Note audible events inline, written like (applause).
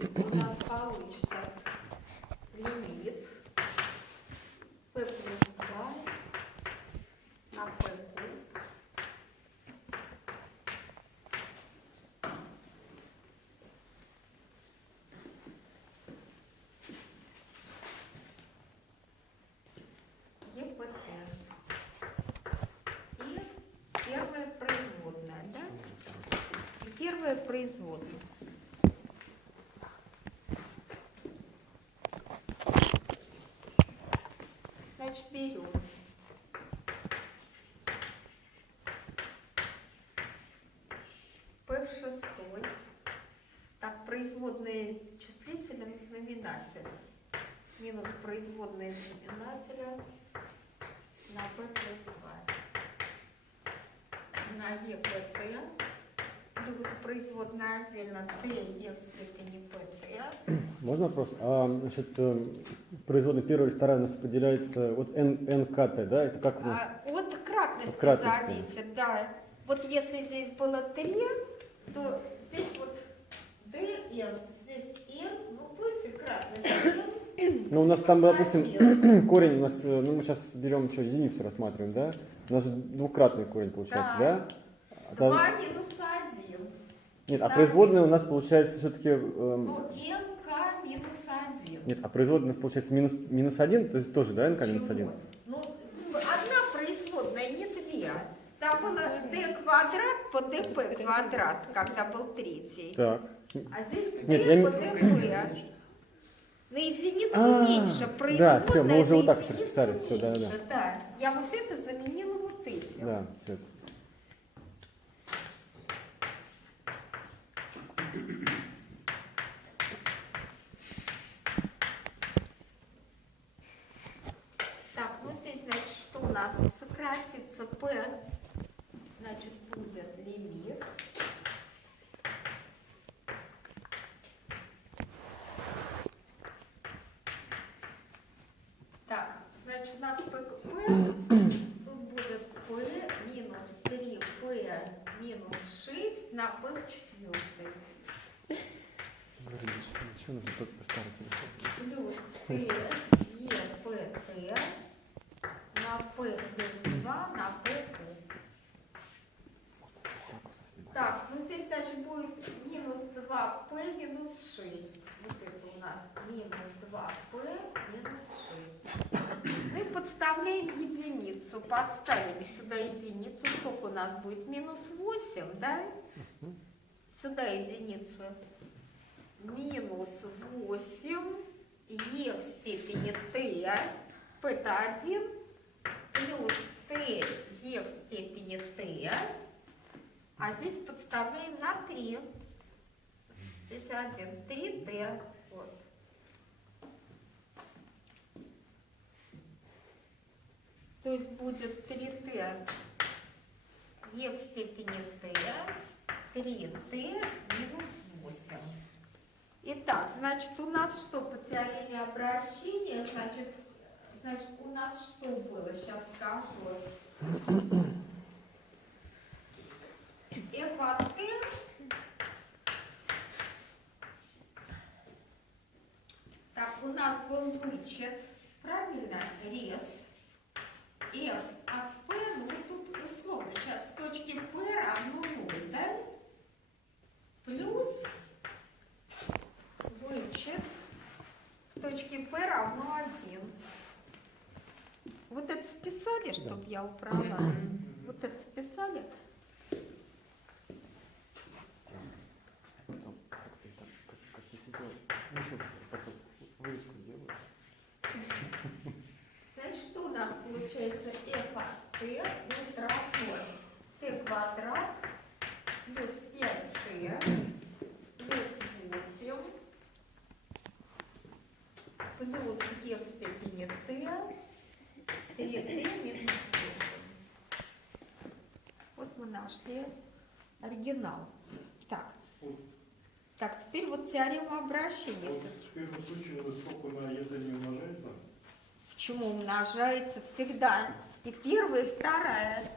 у нас лимит P плюс 2 на ЕПТ. И первая производная, да? И первая производная. Значит, берем. P в шестой. Так, производные числителем знаменателя. Минус производные знаменателя на P плюс 2. На ЕПТ плюс производная отдельно Т Е в степени ПТ. (clears throat) Можно вопрос? А, значит, э, производная первая и вторая у нас определяется вот N, НКТ, да? Это как у нас? А, от кратности, От кратности. зависит, да. Вот если здесь было 3, то здесь вот dn, здесь n, ну пусть и кратность n. (clears throat) Ну, у нас там, минус допустим, (clears throat) корень у нас, э, ну, мы сейчас берем, что, единицу рассматриваем, да? У нас же двукратный корень получается, Да. да? А там- 2 минус 1. Нет, а да. производная у нас получается все-таки... Ну, nk минус 1. нет, а производная у нас получается минус, минус один, то есть тоже, да, НК минус один? Ну, одна производная, не две. Там было d квадрат по dp квадрат, когда был третий. Так. А здесь d Нет, я по dp. На единицу А, меньше. да, Производная всё, мы уже вот так расписали, всё, да, да, да. Я вот это заменила вот этим. Да, все это. Так, ну здесь, значит, что у нас? Сократится p, значит, будет лимит. Так, значит, у нас p, p тут будет p минус 3p минус 6 на p в четвертой. Еще нужно только старый телефон. плюс Т, Е, П, Т на П плюс 2 на П куб. Так, ну здесь, значит, будет минус 2П минус 6. Вот это у нас минус 2П минус 6. Ну и подставляем единицу. Подставили сюда единицу. Сколько у нас будет? Минус 8, да? Сюда единицу. Минус 8 Е в степени Т. П это 1 плюс Т Е в степени Т. А здесь подставляем на 3. Здесь 1. 3D. Вот. То есть будет 3Т Е в степени Т. 3Т минус 8. Итак, значит, у нас что по теореме обращения? Значит, значит, у нас что было? Сейчас скажу. F от N Так, у нас был вычет. F от P, ну вот тут условно, сейчас в точке P равно 0, да? Плюс вычет в точке P равно 1. Вот это списали, чтобы я убрала? Вот это списали? Потом, как ты так, как, как ты сидел, ну, сейчас такую вырезку сделаю. Значит, что у получается f от t будет равно t квадрат плюс 5t плюс 8 плюс e в степени t 3t минус 8. Вот мы нашли оригинал. Так. Так, теперь вот теорема обращения. Вот в первом случае сколько на не умножается? Почему умножается всегда? И первая, и получается,